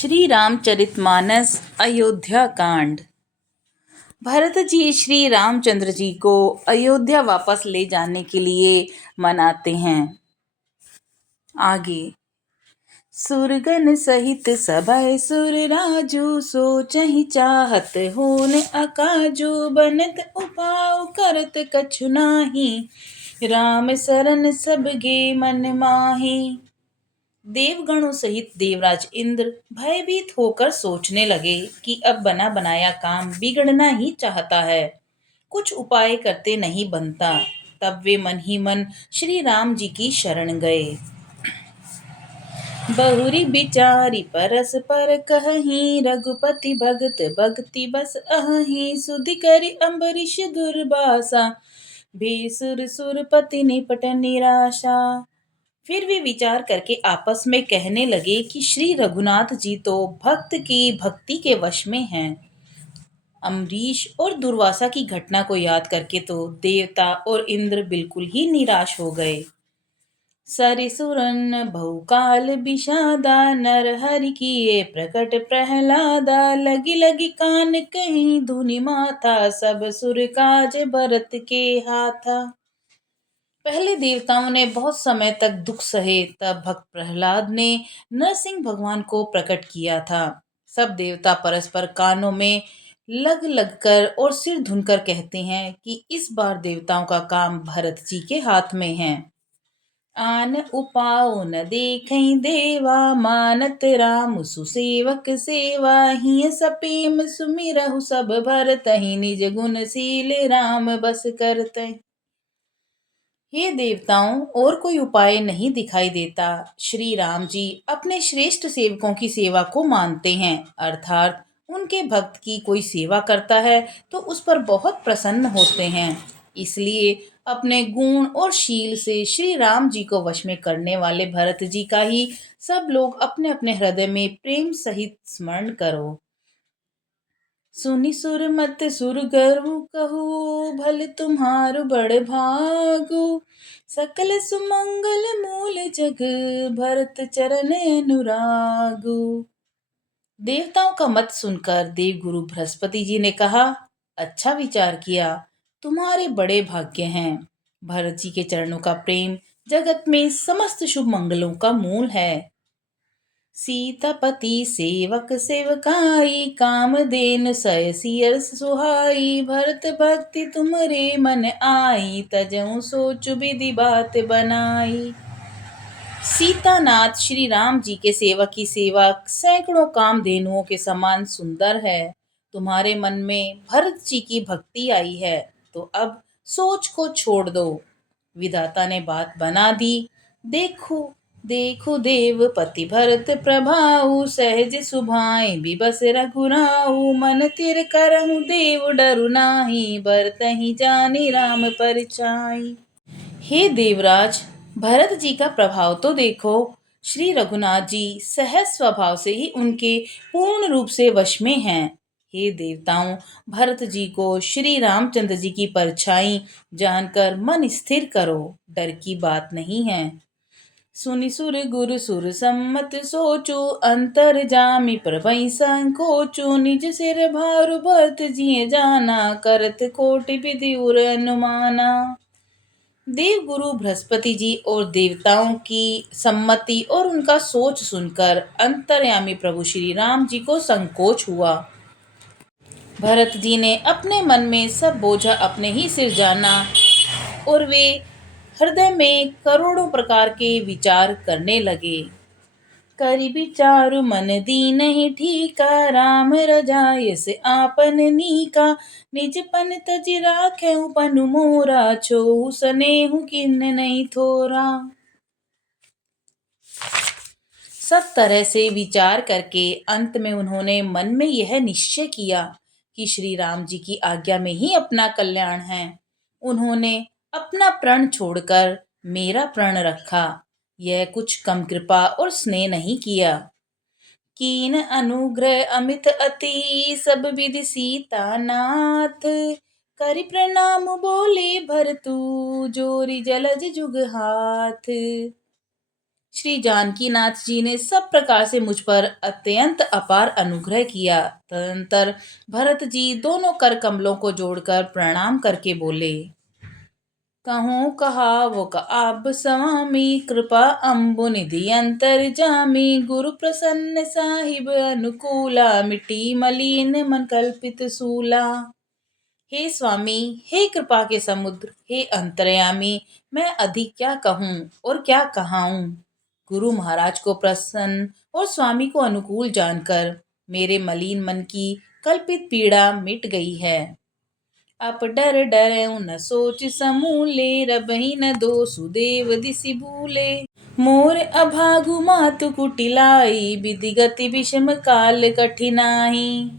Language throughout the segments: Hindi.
श्री रामचरितमानस अयोध्या कांड। भरत जी श्री रामचंद्र जी को अयोध्या वापस ले जाने के लिए मनाते हैं। आगे सुरगन सहित सभय सुर राजू सोचहि चाहत होन अकाजू बनत उपाय करत कछु नाही राम सरन सबगे मन माही। देवगणों सहित देवराज इंद्र भयभीत होकर सोचने लगे कि अब बना बनाया काम बिगड़ना ही चाहता है, कुछ उपाय करते नहीं बनता। तब वे मन ही मन श्री राम जी की शरण गए। बहुरी बिचारी परस पर कहहीं रघुपति भगत भक्ति बस अहहीं सुधि करि अम्बरीश दुर्बासा भेसुर सुरपति निपट निराशा। फिर वे विचार करके आपस में कहने लगे कि श्री रघुनाथ जी तो भक्त की भक्ति के वश में हैं। अम्बरीश और दुर्वासा की घटना को याद करके तो देवता और इंद्र बिल्कुल ही निराश हो गए। सरिसुरन बहुकाल विषादा नर हरि किए प्रकट प्रहलादा लगी लगी कान कहीं धुनि माथा सब सुर काज भरत के हाथा। पहले देवताओं ने बहुत समय तक दुख सहे, तब भक्त प्रहलाद ने नरसिंह भगवान को प्रकट किया था। सब देवता परस्पर कानों में लग लग कर और सिर धुनकर कहते हैं कि इस बार देवताओं का काम भरत जी के हाथ में है। आन उपाओ न देखई देवा मानत राम सुसेवक सेवा हिय सपेम सुमिरहु सब भरत ही निज गुणशील राम बस करते। हे देवताओं, और कोई उपाय नहीं दिखाई देता। श्री राम जी अपने श्रेष्ठ सेवकों की सेवा को मानते हैं, अर्थात उनके भक्त की कोई सेवा करता है तो उस पर बहुत प्रसन्न होते हैं। इसलिए अपने गुण और शील से श्री राम जी को वश में करने वाले भरत जी का ही सब लोग अपने अपने हृदय में प्रेम सहित स्मरण करो। सुनि सुर मत सुर गर्व कहू भल तुम्हार बड़ भागु सकल सुमंगल मूल जग भरत चरण अनुरागु। देवताओं का मत सुनकर देवगुरु बृहस्पति जी ने कहा, अच्छा विचार किया, तुम्हारे बड़े भाग्य हैं। भरत जी के चरणों का प्रेम जगत में समस्त शुभ मंगलों का मूल है। सीतापति सेवक सेवकाई कामधेनु सय सियर सुहाई भरत भक्ति तुमरे मन आई तजऊ सोच विधि बात बनाई। सीतानाथ श्री राम जी के सेवक की सेवा सैकड़ों कामधेनुओं के समान सुंदर है। तुम्हारे मन में भरत जी की भक्ति आई है तो अब सोच को छोड़ दो। विधाता ने बात बना दी। देखो देखो देवपति भरत प्रभाऊ सहज सुभाए बिबस रघुराऊ मन तिर करहु देव डरु नाही बरतहि जानि राम परछाई। हे देवराज, भरत जी का प्रभाव तो देखो। श्री रघुनाथ जी सहज स्वभाव से ही उनके पूर्ण रूप से वश में हैं। हे देवताओं, भरत जी को श्री रामचंद्र जी की परछाई जानकर मन स्थिर करो, डर की बात नहीं है। सुनि सुर गुरु सुर सम्मत सोचो अंतर जामि प्रभई संकोचो निज सिर भारु भरत जिय जाना करत कोटि विधि उर अनुमाना। देव गुरु बृहस्पति जी और देवताओं की सम्मति और उनका सोच सुनकर अंतर्यामी प्रभु श्री राम जी को संकोच हुआ। भरत जी ने अपने मन में सब बोझा अपने ही सिर जाना और वे हृदय में करोड़ों प्रकार के विचार करने लगे। करि विचारु मन दीनहि ठीका राम रजाय से आपन नीका निज पन तज राखेउ पनु मोरा छोहु सनेहु किन्ह नहीं थोरा। सब तरह से विचार करके अंत में उन्होंने मन में यह निश्चय किया कि श्री राम जी की आज्ञा में ही अपना कल्याण है। उन्होंने अपना प्रण छोड़कर मेरा प्रण रखा। यह कुछ कम कृपा और स्नेह नहीं किया। कीन अनुग्रह अमित अति सब विधि सीता नाथ करि प्रणाम बोले भरतु जोरी जलज जुग हाथ। श्री जानकीनाथ जी ने सब प्रकार से मुझ पर अत्यंत अपार अनुग्रह किया। तदंतर भरत जी दोनों कर कमलों को जोड़कर प्रणाम करके बोले, कहूँ कहावो आप स्वामी, कृपा अम्बु निधि अंतर जामी, गुरु प्रसन्न साहिब अनुकूला, मिट्टी मलिन मन कल्पित सूला। हे स्वामी, हे कृपा के समुद्र, हे अंतर्यामी, मैं अधिक क्या कहूँ और क्या कहाऊँ। गुरु महाराज को प्रसन्न और स्वामी को अनुकूल जानकर मेरे मलिन मन की कल्पित पीड़ा मिट गई है। आप डर डरे न सोच समूले, रबहि न दो सुदेव दिसि भूले, मोर अभागु मातु कुटिलाई, विधिगति विषम काल कठिनाई।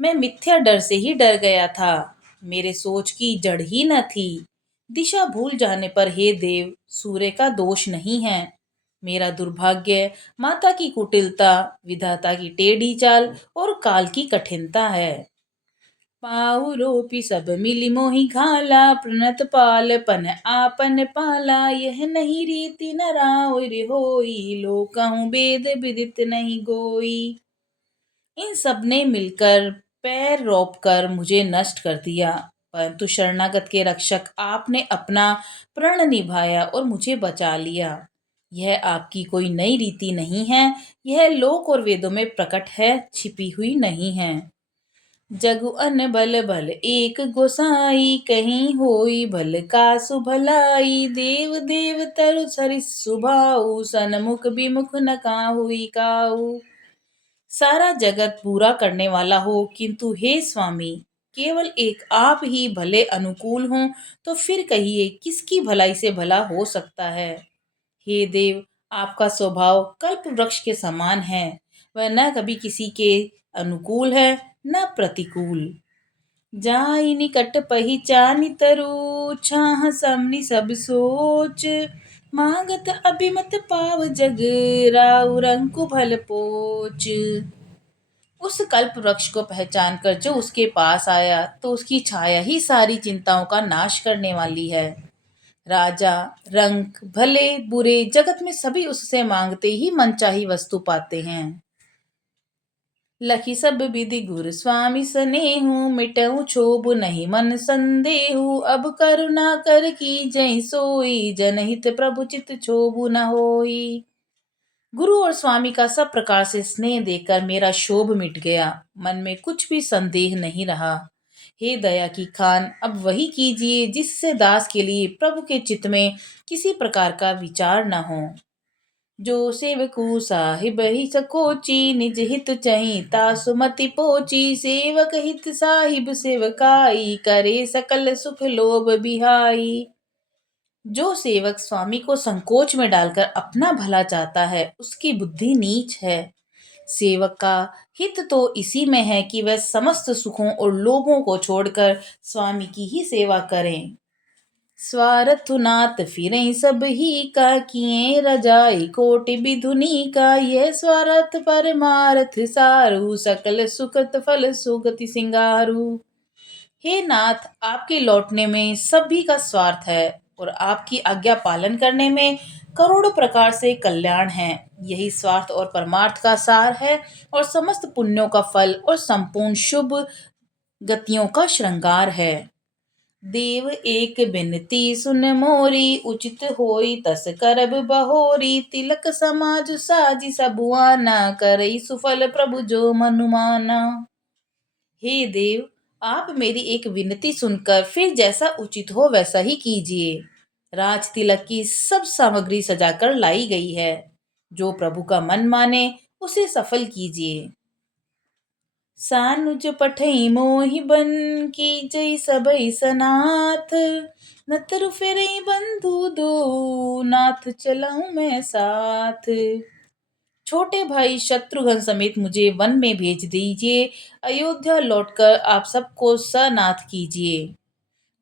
मैं मिथ्या डर से ही डर गया था, मेरे सोच की जड़ ही न थी। दिशा भूल जाने पर हे देव, सूर्य का दोष नहीं है, मेरा दुर्भाग्य माता की कुटिलता, विधाता की टेढ़ी चाल और काल की कठिनता है। पाऊ रोपी सब मिली मोहि घाला, प्रणत पाल पन आपन पाला, यह नहीं रीति नरावर होई, लोकहु वेद विदित नहीं गोई। इन सब ने मिलकर पैर रोप कर मुझे नष्ट कर दिया, परंतु शरणागत के रक्षक आपने अपना प्रण निभाया और मुझे बचा लिया। यह आपकी कोई नई रीति नहीं है, यह लोक और वेदों में प्रकट है, छिपी हुई नहीं है। जगु अन बल भल एक गोसाई, कहीं होई भल कासु भलाई, देव देव तरु सरिस सुभाऊ, सनमुख विमुख न काहुई काऊ। सारा जगत पूरा करने वाला हो, किंतु हे स्वामी, केवल एक आप ही भले अनुकूल हों, तो फिर कहिए किसकी भलाई से भला हो सकता है। हे देव, आपका स्वभाव कल्प वृक्ष के समान है, वह न कभी किसी के अनुकूल है न प्रतिकूल। जाई निकट पहिचानि तरु, छाह समनि सब सोच, मांगत अभिमत पाव जग, राउ रंकु भल पोच। उस कल्प वृक्ष को पहचान कर जो उसके पास आया, तो उसकी छाया ही सारी चिंताओं का नाश करने वाली है। राजा, रंक, भले बुरे, जगत में सभी उससे मांगते ही मनचाही वस्तु पाते हैं। लखी सब विधि गुरु स्वामी सनेहु, मिटऊ क्षोभ नहीं मन संदेहु, अब करुणा कर की जय सोई, जनहित प्रभु चित क्षोभ न होई। गुरु और स्वामी का सब प्रकार से स्नेह देखकर मेरा शोभ मिट गया, मन में कुछ भी संदेह नहीं रहा। हे दया की खान, अब वही कीजिए जिससे दास के लिए प्रभु के चित्त में किसी प्रकार का विचार न हो। जो सेवकु साहिब ही सकोची, निज हित चही तासुमति पोची, सेवक हित साहिब सेवकाई, करे सकल सुख लोभ बिहाई। जो सेवक स्वामी को संकोच में डालकर अपना भला चाहता है, उसकी बुद्धि नीच है। सेवक का हित तो इसी में है कि वह समस्त सुखों और लोभों को छोड़कर स्वामी की ही सेवा करें। स्वार्थुनाथ फिरें सब ही का, किए रजाई कोटि विधुनी का, यह स्वार्थ परमार्थ सारू, सकल सुखत फल सुगति सिंगारू। हे नाथ, आपके लौटने में सभी का स्वार्थ है और आपकी आज्ञा पालन करने में करोड़ों प्रकार से कल्याण है। यही स्वार्थ और परमार्थ का सार है और समस्त पुण्यों का फल और संपूर्ण शुभ गतियों का श्रृंगार है। देव एक बिनती सुन मोरी, उचित होई तस करब बहोरी, तिलक समाज साजी सबुआना, करई सुफल प्रभु जो मनुमाना। हे देव, आप मेरी एक विनती सुनकर फिर जैसा उचित हो वैसा ही कीजिए। राज तिलक की सब सामग्री सजाकर लाई गई है, जो प्रभु का मन माने उसे सफल कीजिए। सानुज पठई मोहि बन, की जय सबई सनाथ, नतरु फिरई बंधु दो, नाथ चलऊं मैं साथ। छोटे भाई शत्रुघ्न समेत मुझे वन में भेज दीजिए, अयोध्या लौटकर आप सबको सनाथ कीजिए।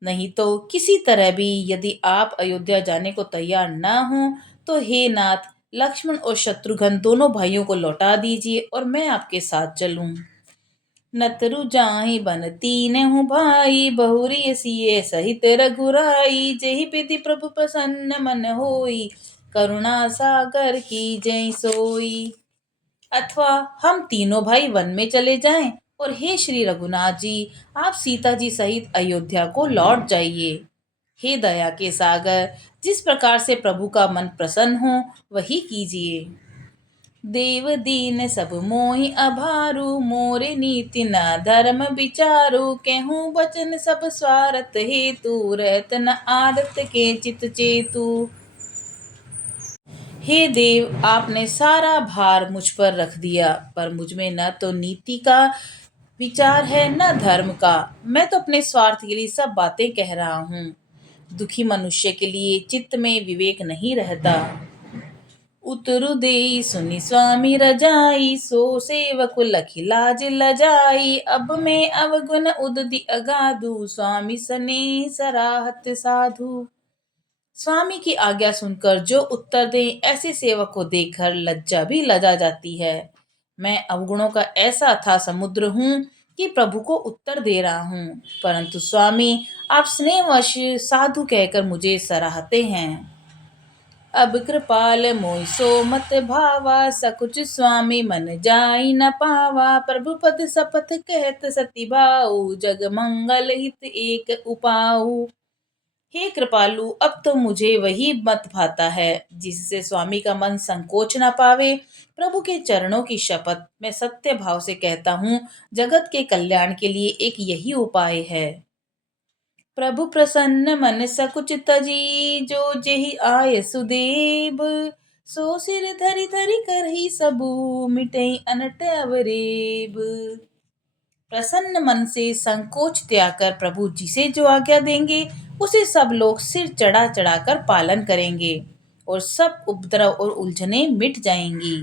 नहीं तो किसी तरह भी यदि आप अयोध्या जाने को तैयार न हो, तो हे नाथ, लक्ष्मण और शत्रुघ्न दोनों भाइयों को लौटा दीजिए और मैं आपके साथ चलूं। नतरु जाहि बन तीनहु भाई, बहुरी सिए सहित रघुराई, जेहि विधि प्रभु प्रसन्न मन होई, करुणा सागर की जय सोई। अथवा हम तीनों भाई वन में चले जाएं और हे श्री रघुनाथ जी, आप सीता जी सहित अयोध्या को लौट जाइए। हे दया के सागर, जिस प्रकार से प्रभु का मन प्रसन्न हो वही कीजिए। देव दीन सब मोहि अभारू, मोरे नीति न धर्म विचारू, केहूँ वचन सब स्वार्थ हेतु, रहत न आदत के चित चेतु। हे देव, आपने सारा भार मुझ पर रख दिया, पर मुझ में न तो नीति का विचार है न धर्म का। मैं तो अपने स्वार्थ के लिए सब बातें कह रहा हूँ। दुखी मनुष्य के लिए चित्त में विवेक नहीं रहता। उतरु देई सुनि स्वामी रजाई, सो सेवक लखि लाज लजाई। अब मैं अवगुण उदधि अगाधु, स्वामी सने सराहत साधु। स्वामी की आज्ञा सुनकर जो उत्तर दे, ऐसे सेवक को देखकर लज्जा भी लजा जाती है। मैं अवगुणों का ऐसा अथाह समुद्र हूँ कि प्रभु को उत्तर दे रहा हूँ, परंतु स्वामी आप स्नेहवश साधु कहकर मुझे सराहते हैं। अब कृपाल मोहि सो मत भावा, सकुच स्वामी मन जाई न पावा। प्रभु पद सपथ कहत सति भाऊ, जग मंगल हित एक उपाऊ। हे कृपालु, अब तो मुझे वही मत भाता है जिससे स्वामी का मन संकोच न पावे। प्रभु के चरणों की शपथ मैं सत्य भाव से कहता हूँ, जगत के कल्याण के लिए एक यही उपाय है। प्रभु प्रसन्न मन सकुच तजी, जो जेहि आय सुदेव। सो सिर धरि धरि करहि सबू, मिटई अनट अवरेब। प्रसन्न मन से संकोच त्याग कर प्रभु जिसे जो आज्ञा देंगे उसे सब लोग सिर चढ़ा चढ़ा कर पालन करेंगे और सब उपद्रव और उलझने मिट जाएंगी।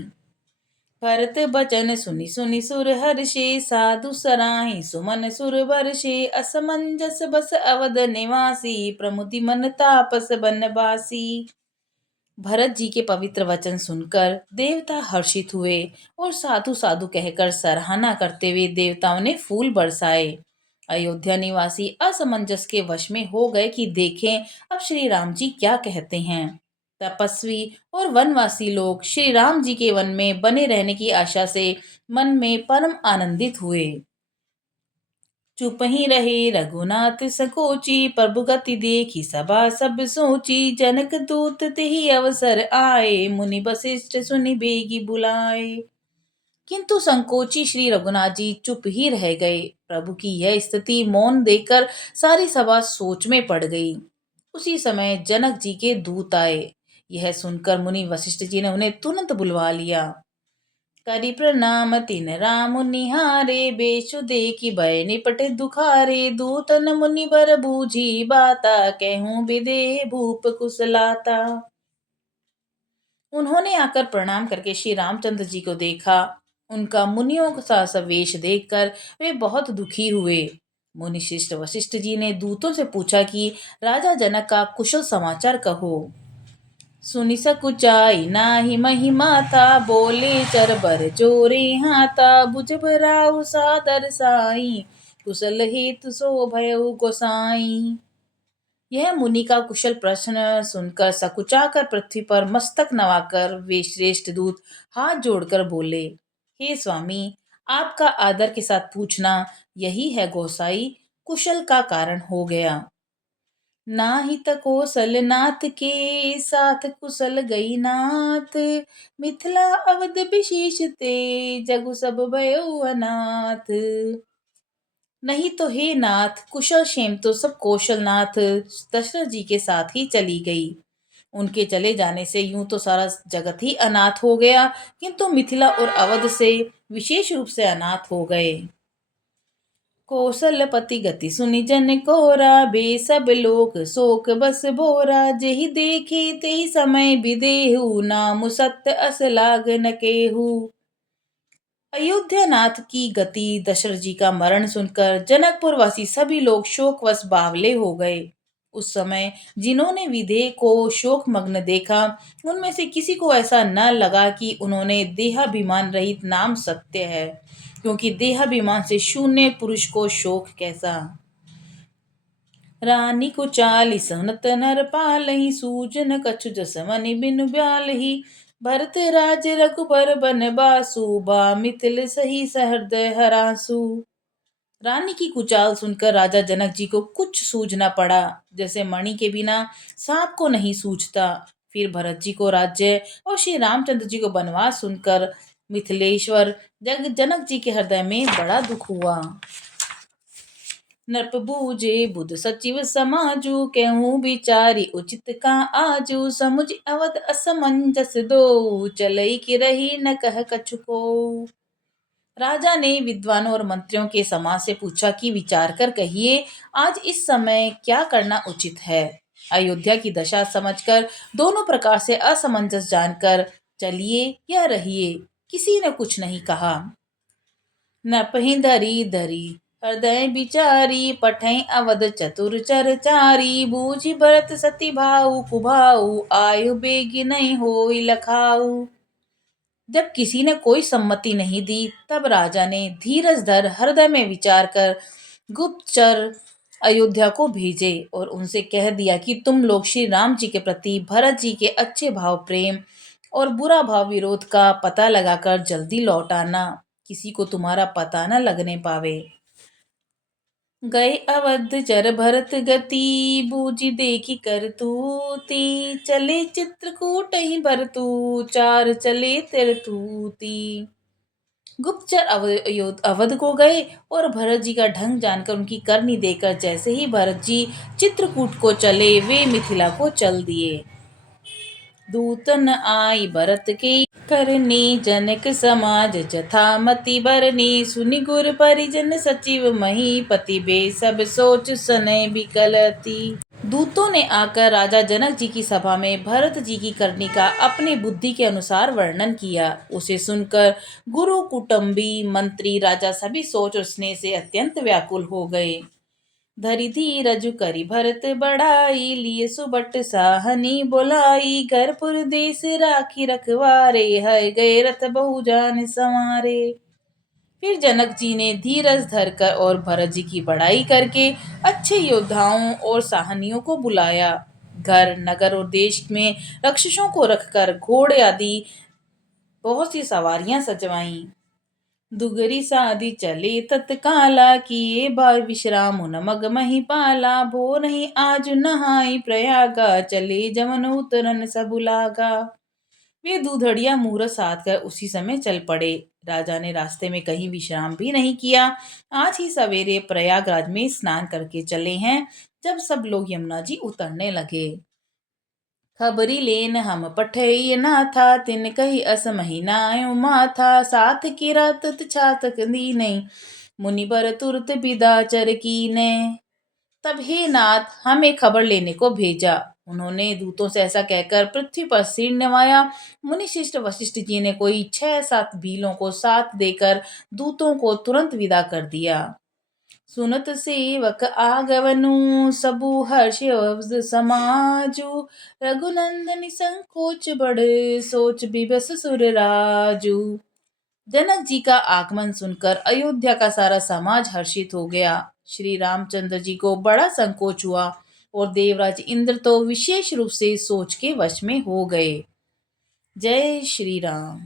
भरत बचन सुनि सुनि सुर हर्षे, साधु सराहि सुमन सुर बरषे। असमंजस बस अवध निवासी, प्रमुति मन तापस बनवासी। भरत जी के पवित्र वचन सुनकर देवता हर्षित हुए और साधु साधु कहकर सराहना करते हुए देवताओं ने फूल बरसाए। अयोध्या निवासी असमंजस के वश में हो गए कि देखें अब श्री राम जी क्या कहते हैं। तपस्वी और वनवासी लोग श्री राम जी के वन में बने रहने की आशा से मन में परम आनंदित हुए। चुप ही रहे रघुनाथ सकोची, प्रभु गति देखी सभा सब सोची। जनक दूत तेहि अवसर आए, मुनि वशिष्ठ सुनि बेगी बुलाए। किंतु संकोची श्री रघुनाथ जी चुप ही रह गए। प्रभु की यह स्थिति मौन देखकर सारी सभा सोच में पड़ गई। उसी समय जनक जी के दूत आए। यह सुनकर मुनि वशिष्ठ जी ने उन्हें तुरंत बुलवा लिया। करि प्रणाम तिन राम निहारे, बेशु देखि भय निपट दुखारे। दूतन मुनि बर बूझी बाता, कहूँ विदेह भूप कुशलाता। उन्होंने आकर प्रणाम करके श्री रामचंद्र जी को देखा। उनका मुनियों का सा वेश देखकर वे बहुत दुखी हुए। मुनि श्रेष्ठ वशिष्ठ जी ने दूतों से पूछा कि राजा जनक का कुशल समाचार कहो। सुनि सकुचाई नाही महिमाता, बोले चरबर जोरे हाथा। बुझ भराउ सादर साई, कुशल हेतु सो भयउ गोसाई। यह मुनि का कुशल प्रश्न सुनकर सकुचाकर पृथ्वी पर मस्तक नवाकर वे श्रेष्ठ दूत हाथ जोड़कर बोले, हे स्वामी, आपका आदर के साथ पूछना यही है गोसाई, कुशल का कारण हो गया। नाहित कौशल नाथ के साथ, कुशल गई नाथ। मिथिला अवध विशेष ते, जगु सब भयो अनाथ। नहीं तो हे नाथ, कुशल क्षेम तो सब कौशल नाथ दशरथ जी के साथ ही चली गई। उनके चले जाने से यूं तो सारा जगत ही अनाथ हो गया, किंतु मिथिला और अवध से विशेष रूप से अनाथ हो गए। कौशलपति गति सुनि जन कोरा, बे सब लोक शोक बस बोरा। जेहि देखे तेहि समय विदेहु, नामु सत्य अस लाग न केहू। अयोध्या नाथ की गति दशरथ जी का मरण सुनकर जनकपुर वासी सभी लोग शोकवश बावले हो गए। उस समय जिन्होंने विदेह को शोकमग्न देखा, उनमें से किसी को ऐसा न लगा कि उन्होंने देहाभिमान रहित नाम सत्य है, क्योंकि देहाभिमान से शून्य पुरुष को शोक कैसा। रानी को चाली सुनत नर पालही, सूजन कछु जसवनि बिनु ब्यालही। भरत राज रघुबर बन बासु, बा मिथिल सही सहृदय हरासु। रानी की कुचाल सुनकर राजा जनक जी को कुछ सूझना पड़ा, जैसे मणि के बिना सांप को नहीं सूझता। फिर भरत जी को राज्य और श्री रामचंद्र जी को वनवास सुनकर मिथिलेश्वर जग जनक जी के हृदय में बड़ा दुख हुआ। नृप बूझे बुध सचिव समाजु, कहूँ विचारी उचित का आजू। समुझ अवध असमंजस दो, चलई की रही न कह कछु को। राजा ने विद्वानों और मंत्रियों के समाज से पूछा कि विचार कर कहिए, आज इस समय क्या करना उचित है। अयोध्या की दशा समझकर, दोनों प्रकार से असमंजस जानकर चलिए या रहिए, किसी ने कुछ नहीं कहा। नपहि धरी धरी हृदय विचारी, पठै अवध चतुर चरचारी। बूझि भरत सती भाऊ कुभाऊ, आयु बेगी नहीं होई लखाऊ। जब किसी ने कोई सम्मति नहीं दी, तब राजा ने धीरज धर हृदय में विचार कर गुप्तचर अयोध्या को भेजे और उनसे कह दिया कि तुम लोग श्री राम जी के प्रति भरत जी के अच्छे भाव प्रेम और बुरा भाव विरोध का पता लगाकर जल्दी लौट आना, किसी को तुम्हारा पता न लगने पावे। गए अवध चर भरत गति, बूझि देखी करतूती। चले चित्रकूट ही भरतू, चार चले तिरतूती। गुप्तचर अवध को गए और भरत जी का ढंग जानकर उनकी करनी देकर जैसे ही भरत जी चित्रकूट को चले, वे मिथिला को चल दिए। दूतन आई भरत के करनी, जनक समाज जथा मति बरनी। सुनि गुर परिजन सचिव महीपति, बे सब सोच सनय बिकलती। दूतों ने आकर राजा जनक जी की सभा में भरत जी की करनी का अपने बुद्धि के अनुसार वर्णन किया। उसे सुनकर गुरु कुटुंबी मंत्री राजा सभी सोच और स्नेह से अत्यंत व्याकुल हो गए। धरि धीरज करि भरत बढ़ाई, लिए सुबट साहनी बुलाई। घरपुर देश राखी रखवारे, है गए रथ बहु जान संवारे। फिर जनक जी ने धीरज धरकर और भरत जी की बड़ाई करके अच्छे योद्धाओं और साहनियों को बुलाया। घर नगर और देश में रक्षसों को रखकर घोड़े आदि बहुत सी सवारियां सजवाईं। दुगरी साधी चले तत्काला, किए बार विश्राम उन मग मही पाला। भो नहीं आज नहाई प्रयागा, चले जमन उतरन सबुलागा। वे दूधड़िया मुहूर्त साध कर उसी समय चल पड़े। राजा ने रास्ते में कहीं विश्राम भी नहीं किया। आज ही सवेरे प्रयागराज में स्नान करके चले हैं, जब सब लोग यमुना जी उतरने लगे। खबरी लेन हम पठई ना था, तिन कही अस महीनायो माथा। साथ की रात छातक दी नहीं, मुनि बर तुरत बिदाचर कीने। तब हे नाथ, हमें खबर लेने को भेजा। उन्होंने दूतों से ऐसा कहकर पृथ्वी पर सिर नवाया। मुनि शिष्ट वशिष्ठ जी ने कोई 6-7 भीलों को साथ देकर दूतों को तुरंत विदा कर दिया। सुनत सेवक आगवनु, सबु हर्ष अवध समाजु। रघुनंदन संकोच बड़े, सोच विवश सुर राजू। जनक जी का आगमन सुनकर अयोध्या का सारा समाज हर्षित हो गया। श्री रामचंद्र जी को बड़ा संकोच हुआ और देवराज इंद्र तो विशेष रूप से सोच के वश में हो गए। जय श्री राम।